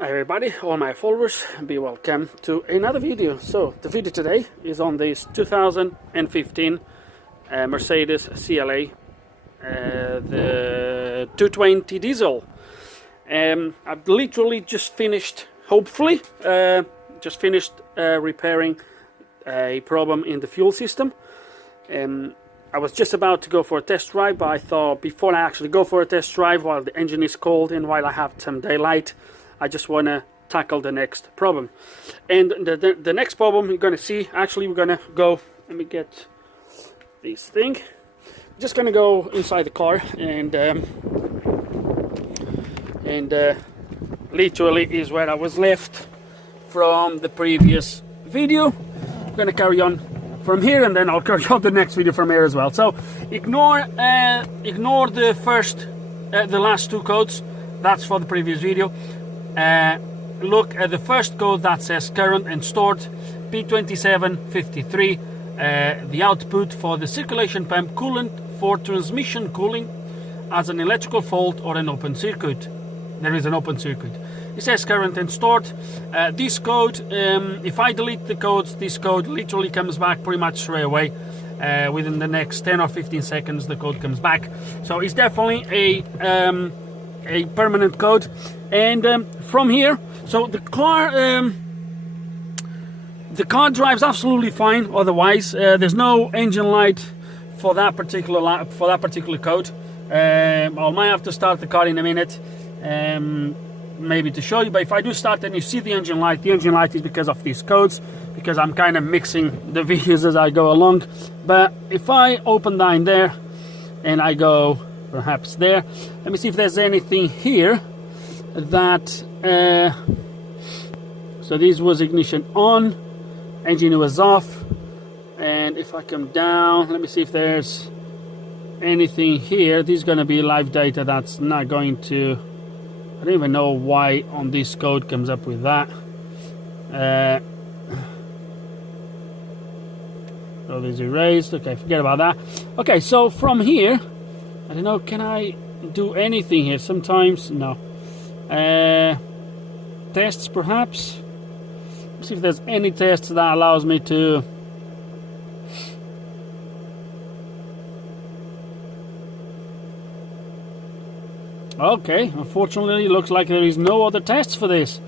Hi everybody, all my followers, be welcome to another video. So the video today is on this 2015 Mercedes CLA, the 220 diesel. I've literally just finished, hopefully, repairing a problem in the fuel system. I was just about to go for a test drive, but I thought before I actually go for a test drive, while the engine is cold and while I have some daylight, I just want to tackle the next problem. And the next problem you're going to see, actually we're going to go, let me get this thing. Just going to go inside the car and literally is where I was left from the previous video. I'm going to carry on from here and then I'll carry on the next video from here as well. So ignore the last two codes. That's for the previous video. Look at the first code that says current and stored P2753, the output for the circulation pump coolant for transmission cooling as an electrical fault or an open circuit. There is an open circuit. It says current and stored. This code, if I delete the codes, this code literally comes back pretty much straight away. Within the next 10 or 15 seconds the code comes back. So it's definitely a permanent code. And from here, so the car drives absolutely fine. Otherwise, there's no engine light for that particular code. I might have to start the car in a minute, maybe to show you. But if I do start and you see the engine light is because of these codes, because I'm kind of mixing the videos as I go along. But if I open down there and I go perhaps there, let me see if there's anything here that so this was ignition on, engine was off, and if I come down, let me see if there's anything here. This is going to be live data. That's not going to, I don't even know why on this code comes up with that. So this is erased. Okay, forget about that. Okay, so from here, I don't know, can I do anything here? Sometimes, no. Tests perhaps. Let's see if there's any tests that allows me to. Okay, unfortunately it looks like there is no other tests for this.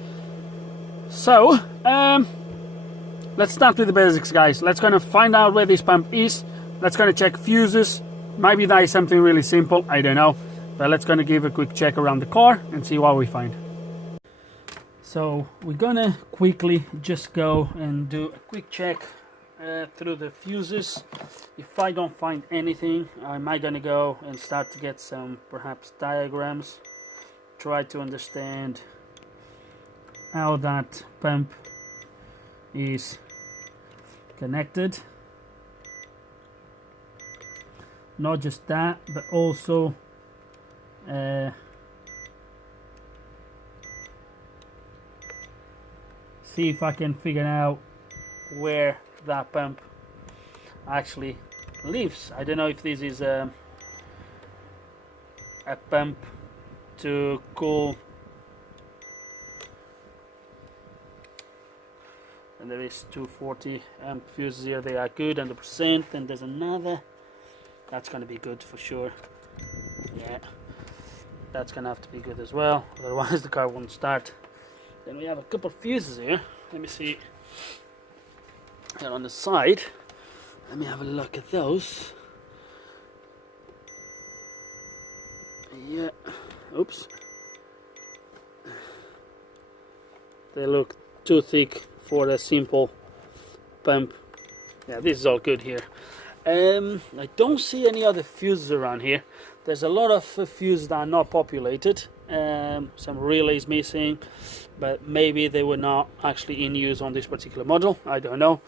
So, let's start with the basics, guys. Let's kind of find out where this pump is. Let's kind of check fuses. Maybe that is something really simple, I don't know. But let's gonna give a quick check around the car and see what we find. So we're gonna quickly just go and do a quick check through the fuses. If I don't find anything, I might gonna go and start to get some perhaps diagrams, try to understand how that pump is connected. Not just that, but also see if I can figure out where that pump actually lives. I don't know if this is a pump to cool, and there is 240 amp fuses here. They are good, 100%. And there's another that's going to be good for sure. Yeah, that's going to have to be good as well, otherwise the car won't start. Then we have a couple of fuses here. Let me see. They're on the side. Let me have a look at those. Yeah. Oops. They look too thick for a simple pump. Yeah, this is all good here. I don't see any other fuses around here. There's a lot of fuses that are not populated. Some relays missing, but maybe they were not actually in use on this particular model. I don't know,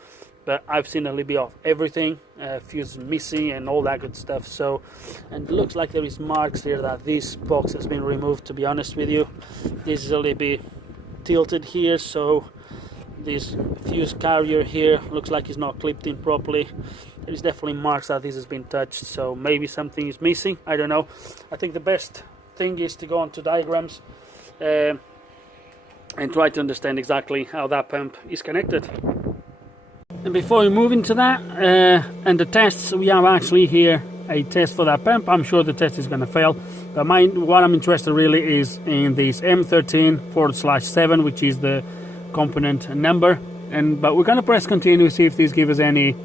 but I've seen a little bit of everything, fuses missing and all that good stuff. So, and it looks like there is marks here that this box has been removed, to be honest with you. This is a little bit tilted here, so this fuse carrier here looks like it's not clipped in properly. There is definitely marks that this has been touched, so maybe something is missing. I don't know. I think the best thing is to go on to diagrams and try to understand exactly how that pump is connected. And before we move into that and the tests, we have actually here a test for that pump. I'm sure the test is going to fail, but what I'm interested really is in this M13/7, which is the component number. But we're going to press continue, see if this gives us any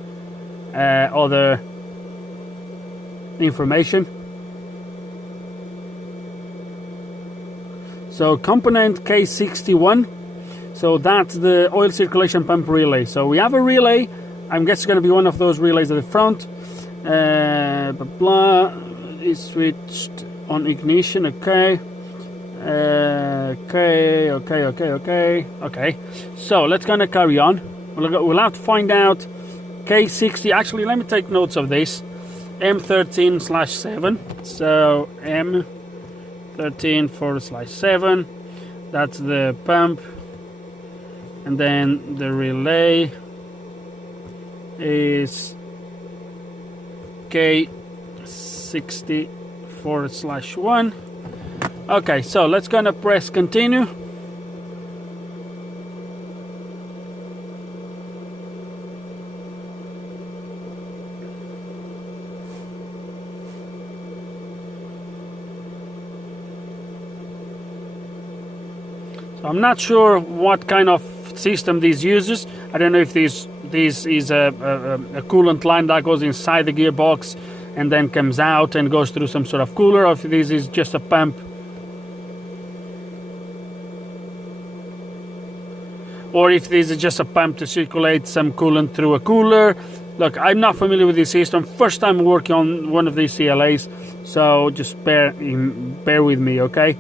other information. So component K61, so that's the oil circulation pump relay. So we have a relay. I'm guessing it's going to be one of those relays at the front. Blah, blah, is switched on ignition. Okay. Okay. So let's gonna carry on. We'll have to find out K60. Actually, let me take notes of this. M13/7. So M13/7. That's the pump, and then the relay is K60/1. Okay, so let's gonna press continue. So I'm not sure what kind of system this uses. I don't know if this is a coolant line that goes inside the gearbox and then comes out and goes through some sort of cooler, or if this is just a pump. Or if this is just a pump to circulate some coolant through a cooler. Look, I'm not familiar with this system. First time working on one of these CLAs, so just bear with me, okay?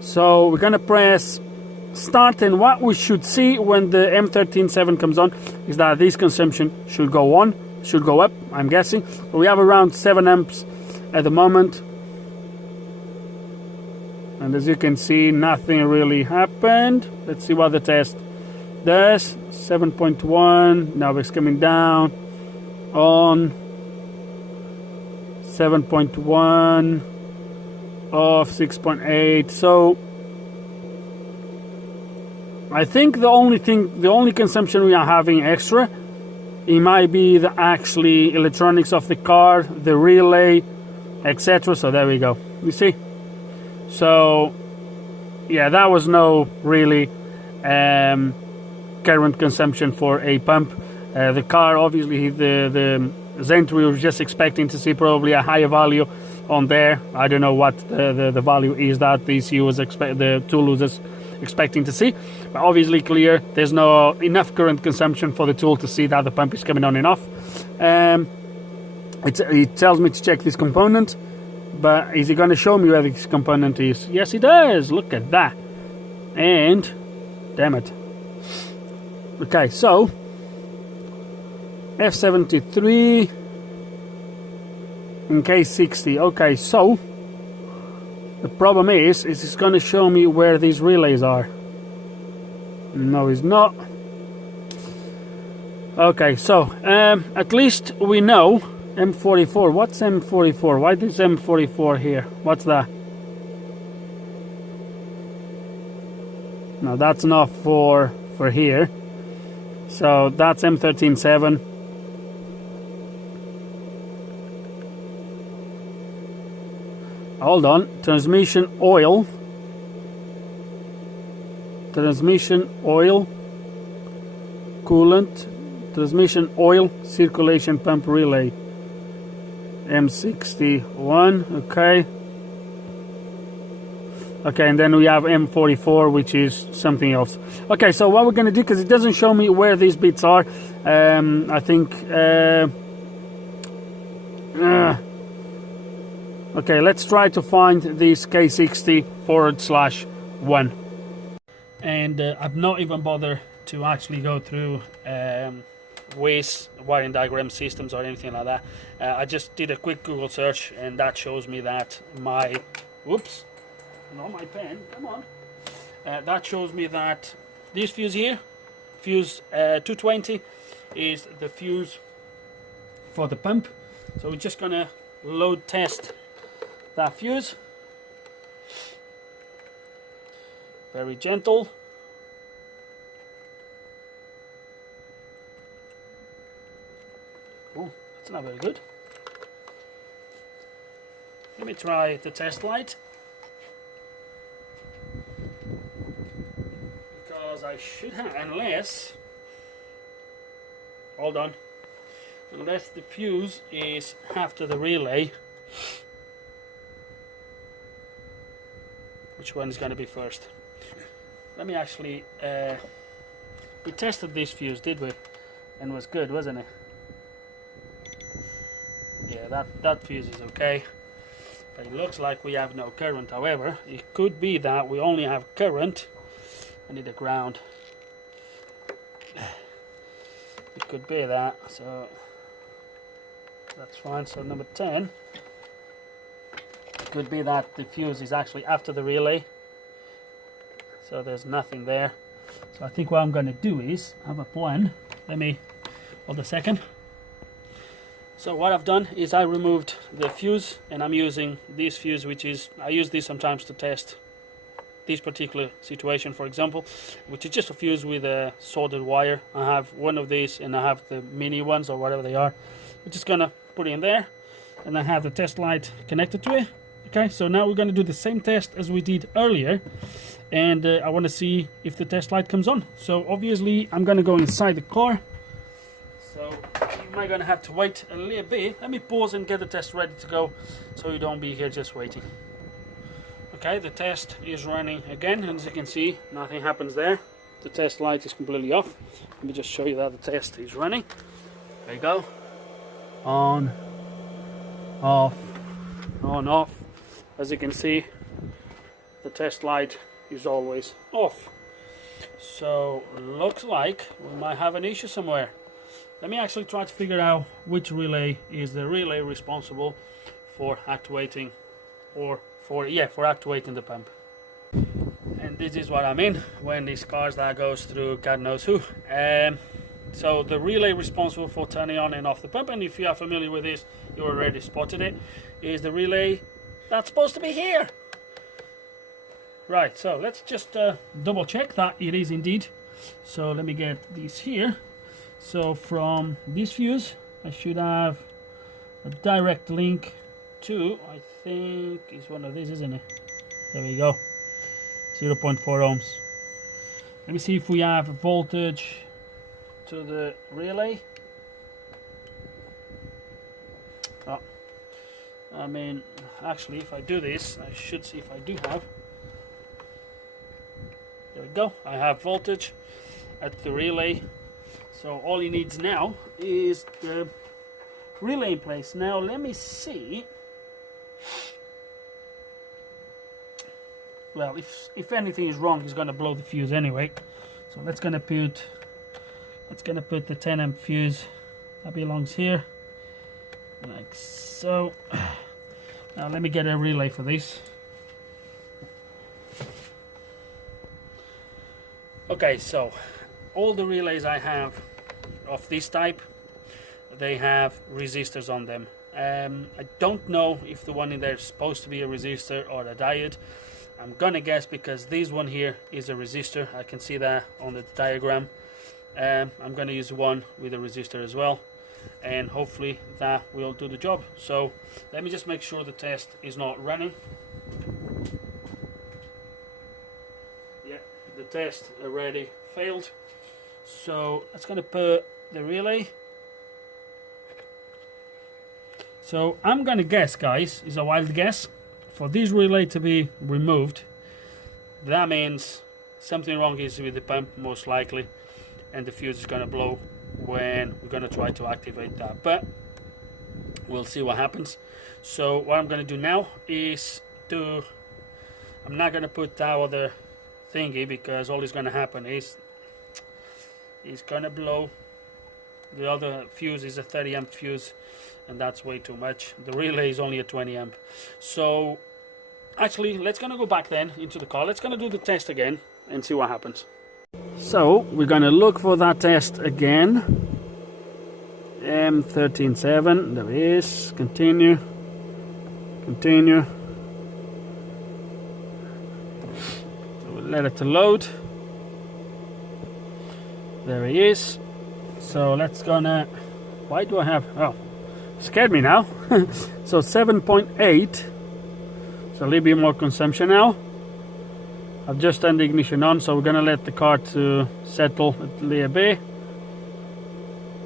So we're gonna press start, and what we should see when the M13/7 comes on is that this consumption should go up, I'm guessing. We have around 7 amps at the moment. And as you can see, nothing really happened. Let's see what the test does. 7.1, now it's coming down. On 7.1 of 6.8. So I think the only consumption we are having extra, it might be the actually electronics of the car, the relay, etc. So there we go. You see? So yeah, that was no really current consumption for a pump. The car, obviously, the Zentry was just expecting to see probably a higher value on there. I don't know what the value is that the tool was expecting to see, but obviously clear there's no enough current consumption for the tool to see that the pump is coming on enough. It tells me to check this component, but is it going to show me where this component is? Yes, it does. Look at that. And damn it. Okay, so F73 and K60. Okay, so the problem is it's going to show me where these relays are. No, it's not. Okay, so at least we know M44. What's M44? Why is M44 here? What's that? No, that's not for here. So that's M13/7. Hold on. Transmission oil, coolant, transmission oil, circulation pump relay. M61, okay. Okay, and then we have M44, which is something else. Okay, so what we're going to do, because it doesn't show me where these bits are, I think... okay, let's try to find this K60/1. And I've not even bothered to actually go through ways, wiring diagram systems or anything like that. I just did a quick Google search, and that shows me that my... Whoops. Not my pen, come on. That shows me that this fuse here, fuse 220, is the fuse for the pump. So we're just gonna load test that fuse. Very gentle. It's not very good. Let me try the test light. Because I should have, unless, hold on, unless the fuse is after the relay. Which one is going to be first? Let me actually, we tested this fuse, did we? And it was good, wasn't it? Yeah, that fuse is okay. But it looks like we have no current. However, it could be that we only have current. I need a ground. It could be that, so that's fine. So number 10, it could be that the fuse is actually after the relay. So there's nothing there. So I think what I'm going to do is have a plan. Let me hold a second. So what I've done is I removed the fuse, and I'm using this fuse, which is, I use this sometimes to test this particular situation, for example, which is just a fuse with a soldered wire. I have one of these, and I have the mini ones, or whatever they are. We're just gonna put it in there, and I have the test light connected to it. Okay, so now we're gonna do the same test as we did earlier, and I want to see if the test light comes on. So obviously I'm gonna go inside the car, so you might gonna have to wait a little bit. Let me pause and get the test ready to go, so you don't be here just waiting. Okay, the test is running again, and as you can see, nothing happens there. The test light is completely off. Let me just show you that the test is running. There you go. On, off, on, off. As you can see, the test light is always off. So looks like we might have an issue somewhere. Let me actually try to figure out which relay is the relay responsible for activating, or for activating the pump. And this is what I mean when these cars that goes through God knows who. So the relay responsible for turning on and off the pump, and if you are familiar with this, you already spotted it, is the relay that's supposed to be here. Right, so let's just double check that it is indeed. So let me get these here. So from this fuse, I should have a direct link to, I think it's one of these, isn't it? There we go, 0.4 ohms. Let me see if we have voltage to the relay. Oh, I mean, actually, if I do this, I should see if I do have. There we go, I have voltage at the relay. So all he needs now is the relay in place. Now let me see. Well, if anything is wrong, he's gonna blow the fuse anyway. So let's gonna put the 10 amp fuse that belongs here, like so. Now let me get a relay for this. Okay, so all the relays I have of this type, they have resistors on them. I don't know if the one in there is supposed to be a resistor or a diode. I'm gonna guess because this one here is a resistor. I can see that on the diagram. I'm gonna use one with a resistor as well, and hopefully that will do the job. So let me just make sure the test is not running. Yeah, the test already failed. So that's gonna put the relay. So I'm gonna guess, guys, is a wild guess, for this relay to be removed, that means something wrong is with the pump, most likely, and the fuse is gonna blow when we're gonna try to activate that. But we'll see what happens. So what I'm gonna do now is I'm not gonna put that other thingy, because all is gonna happen is it's gonna blow. The other fuse is a 30 amp fuse, and that's way too much. The relay is only a 20 amp. So actually, let's gonna go back then into the car. Let's gonna do the test again and see what happens. So we're gonna look for that test again. M137, there it is. Continue. Continue. So we'll let it to load. There he is. So let's gonna, why do I have, oh, scared me now. So 7.8, so a little bit more consumption now. I've just turned the ignition on, so we're gonna let the car to settle a little bit.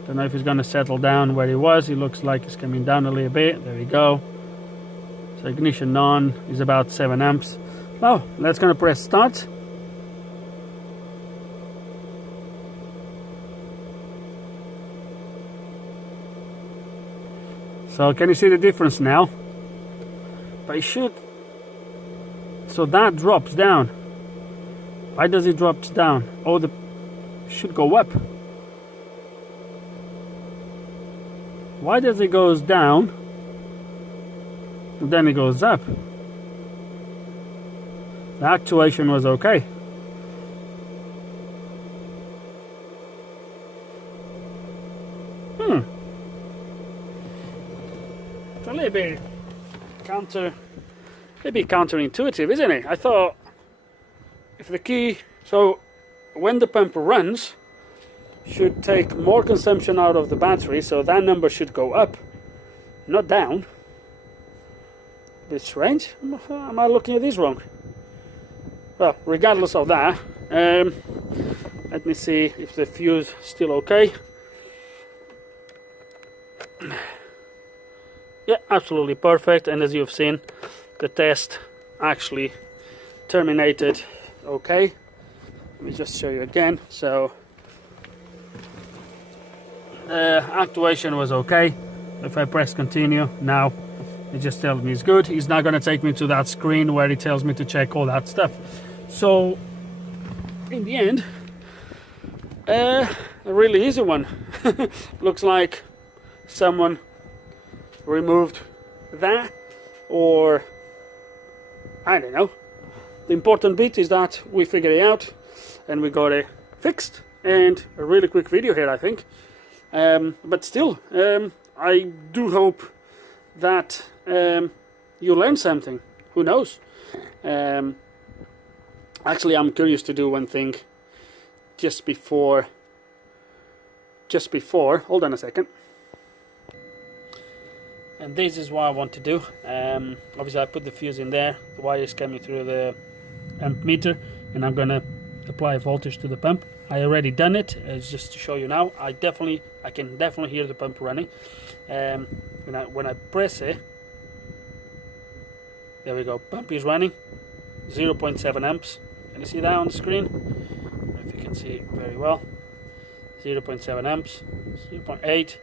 Don't know if it's gonna settle down where it was. It looks like it's coming down a little bit. There we go. So ignition on is about 7 amps. Now let's gonna press start. So can you see the difference now? But it should. So that drops down. Why does it drop down? Oh, the should go up. Why does it goes down and then it goes up? The actuation was okay. It's a little bit counterintuitive, isn't it? I thought if the key, so when the pump runs, should take more consumption out of the battery, so that number should go up, not down. A bit strange. Am I looking at this wrong? Well, regardless of that, let me see if the fuse is still okay. Yeah, absolutely perfect. And as you've seen, the test actually terminated okay. Let me just show you again. So actuation was okay. If I press continue now, it just tells me it's good. It's not going to take me to that screen where it tells me to check all that stuff. So in the end, a really easy one. Looks like someone removed that, or I don't know. The important bit is that we figured it out and we got it fixed, and a really quick video here, I think. But still, I do hope that you learned something. Who knows? Actually, I'm curious to do one thing just before, hold on a second. And this is what I want to do. Obviously I put the fuse in there, the wire is coming through the amp meter, and I'm gonna apply voltage to the pump. I already done it. It's just to show you now. I can definitely hear the pump running. When I press it, there we go, pump is running, 0.7 amps. Can you see that on the screen? If you can see it very well. 0.7 amps, 0.8,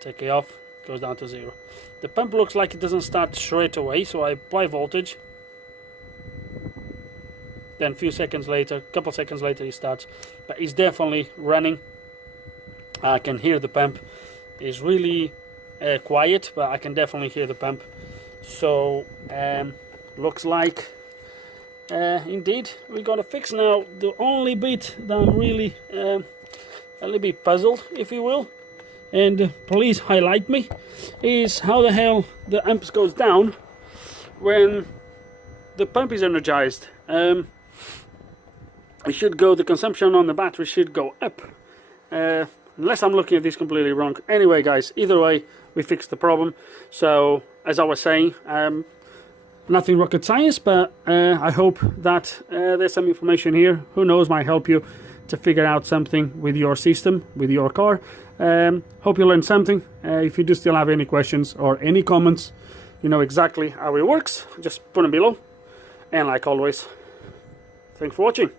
take it off, goes down to 0. The pump looks like it doesn't start straight away, so I apply voltage. Then a few seconds later, couple seconds later, it starts. But it's definitely running. I can hear the pump. It's really quiet, but I can definitely hear the pump. So looks like indeed we got a fix now. The only bit that I'm really a little bit puzzled, if you will, and please highlight me, is how the hell the amps goes down when the pump is energized. It should go, the consumption on the battery should go up, unless I'm looking at this completely wrong. Anyway guys, either way we fixed the problem. So as I was saying, nothing rocket science, but I hope that there's some information here, who knows, might help you to figure out something with your system, with your car. Hope you learned something. If you do still have any questions or any comments, you know exactly how it works, just put them below. And like always, thanks for watching.